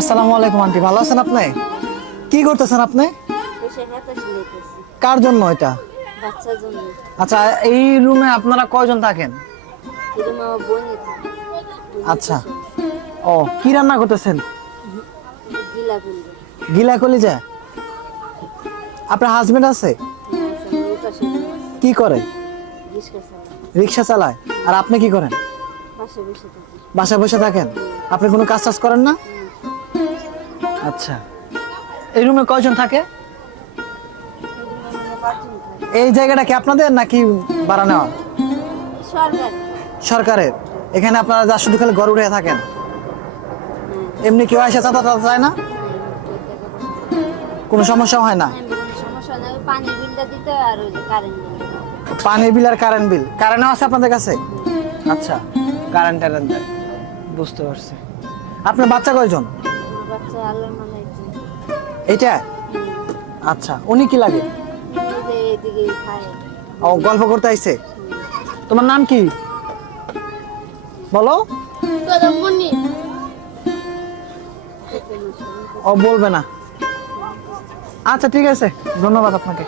আসসালামু আলাইকুম আন্টি, ভালো আছেন আপনি? কি করতেছেন আপনি? কার জন্য এটা? বাচ্চার জন্য। আচ্ছা, এই রুমে আপনারা কয়জন থাকেন? এরকম আমার বোনই থাকে। আচ্ছা, ও কি রান্না করতেছেন? গিলা বলবে। গিলা কলিজা। আপনার হাজবেন্ড আছে? কি করে? রিক্সা চালায়। আর আপনি কি করেন? বাসে বসে থাকি। বাসায় বসে থাকেন? আপনি কোনো কাজ টাজ করেন না? আচ্ছা, এই রুমে কয়জন থাকে? এই জায়গাটা কি আপনাদের নাকি ভাড়া নেওয়া? সরকার। সরকারের। এখানে আপনারা যা শুধু খালি ঘর উঠে থাকেন? এমনি কেউ এসে চাঁদা টাদা চায় না? কোনো সমস্যা হয় না? সমস্যা নাই, পানির বিলটা দিতে হয় আর ওই যে কারেন্ট বিল। পানির বিল আর কারেন্ট বিল। কারেন্টও আছে আপনাদের কাছে? আচ্ছা, কারেন্ট টারেন্ট দেয়। বুঝতে পারছি। আপনার বাচ্চা কয়জন? আমার বাচ্চা আল্লাহর মালাইছে। এটা? আচ্ছা, উনি কি লাগে? এদিকে খায়। ও গল্প করতে আইছে। তোমার নাম কি বলো? ও বলবে না। আচ্ছা ঠিক আছে, ধন্যবাদ আপনাকে।